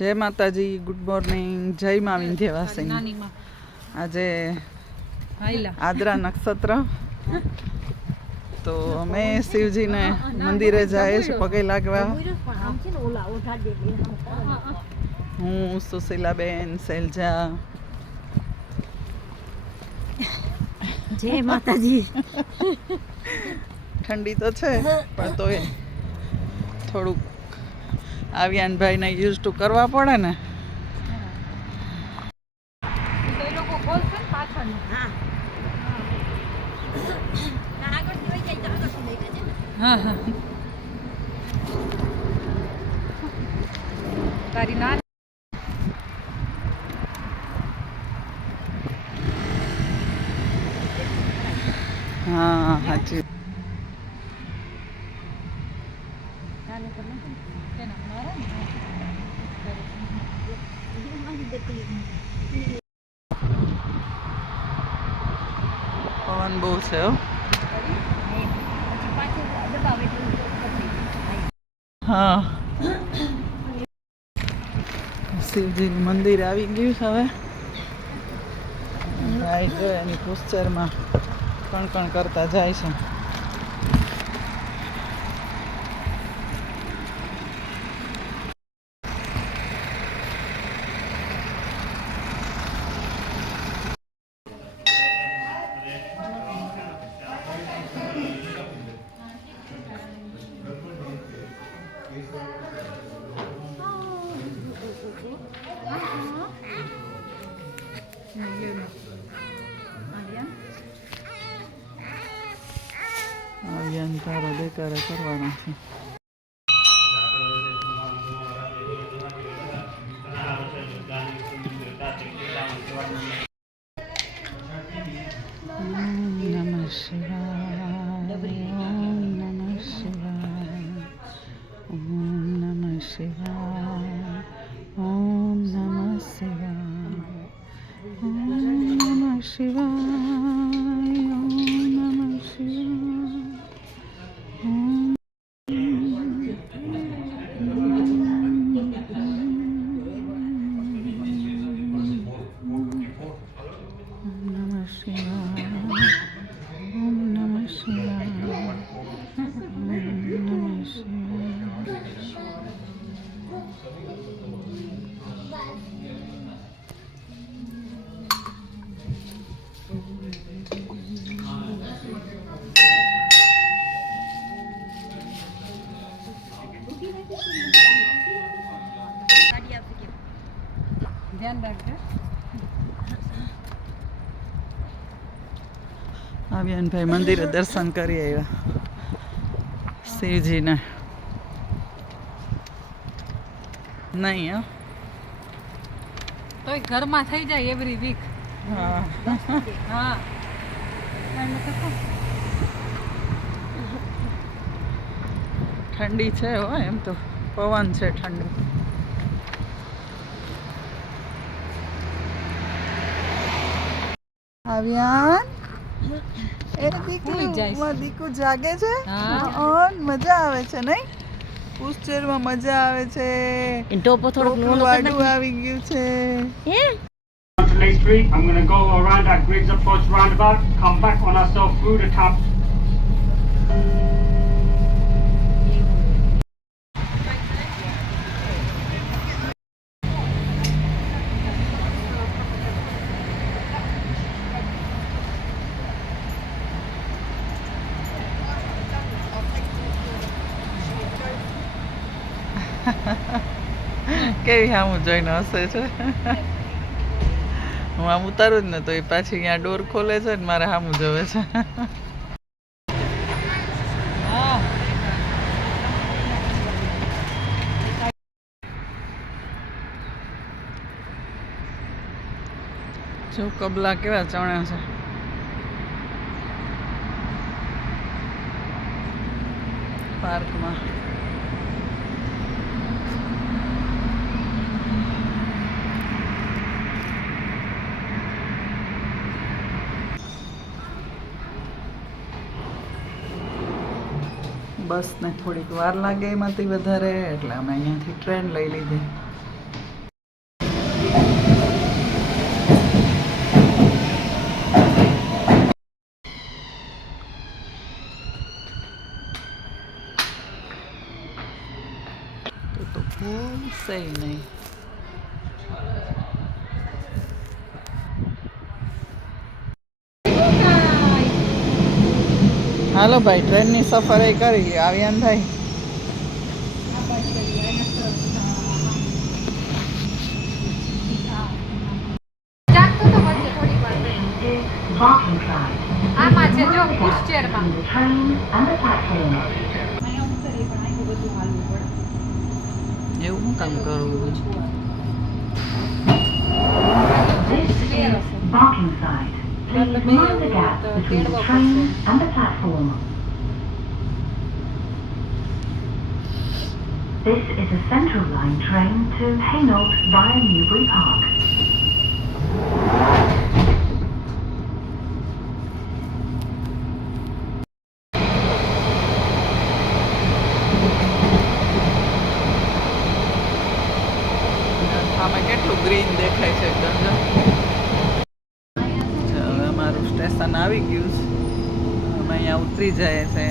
જય માતાજી, good morning, જય મા વિંધ્યવાસિની. આજે આદ્રા નક્ષત્ર, તો અમે શિવજીને મંદિરે જાય છે પગે લાગવા. હું સુશીલાબેન શૈલજા. જય માતાજી. ઠંડી તો છે પણ તોય થોડુંક આવ્યાનભાઈને યુઝ ટુ કરવા પડે ને. તારી ના હા સાચી. પવન બહુ છે હો. હા, શિવજીનું મંદિર આવી ગયું છે હવે. ભાઈ જો એની પુષ્ચરમાં કણ કરતા જાય છે. આવ્યાન તારો દેકારે કરવાનો છે. નમઃ શિવાય, ઓમ નમઃ શિવાય, ઓમ નમઃ શિવાય, ઓમ નમઃ શિવાય, ઓમ નમઃ શિવાય, ઓમ નમઃ શિવાય. ધ્યાન રાખજો. આવ્યાનભાઈ મંદિરે દર્શન કરી આવ્યા શિવજીને. નહીં હા, તોય ઘરમાં થઈ જાય એવરી વીક. હા હા, ઠંડી છે હો, એમ તો પવન છે ઠંડી. આવ્યાન એ દીકુ જાગે છે. મજા આવે છે નહીં? પુષ્ચરમાં મજા આવે છે. ટોપલું આડું આવી ગયું છે. Street. I'm going to go around that Griggs approach roundabout, come back on ourselves through the top. કેવી સામું જોઈને હસે છે. હું આમ ઉતારું જ ને તો એ પાછી અહીંયા ડોર ખોલે છે ને મારે સામું જોવે છે. જો કબલા કેવા ચણ્યા છે. પાર્કમાં બસને થોડીક વાર લાગે એમાંથી વધારે, એટલે અમે અહીંયાથી ટ્રેન લઈ લીધી. સહી નહીં. હાલો ભાઈ, ટ્રેનની સફર એ કરી આવ્યા ને ભાઈ. આમાં છે જો પુષ્ચેરમાં એવું શું કામ કરવું? Barking side. Please mind the gap between the train and the platform. This is a Central Line train to Hainault via Newbury Park. આમાં કેટલું ગ્રીન દેખાય છે એકદમ. હવે અમારું સ્ટેશન આવી ગયું છે. અમે અહીંયા ઉતરી જાય છે.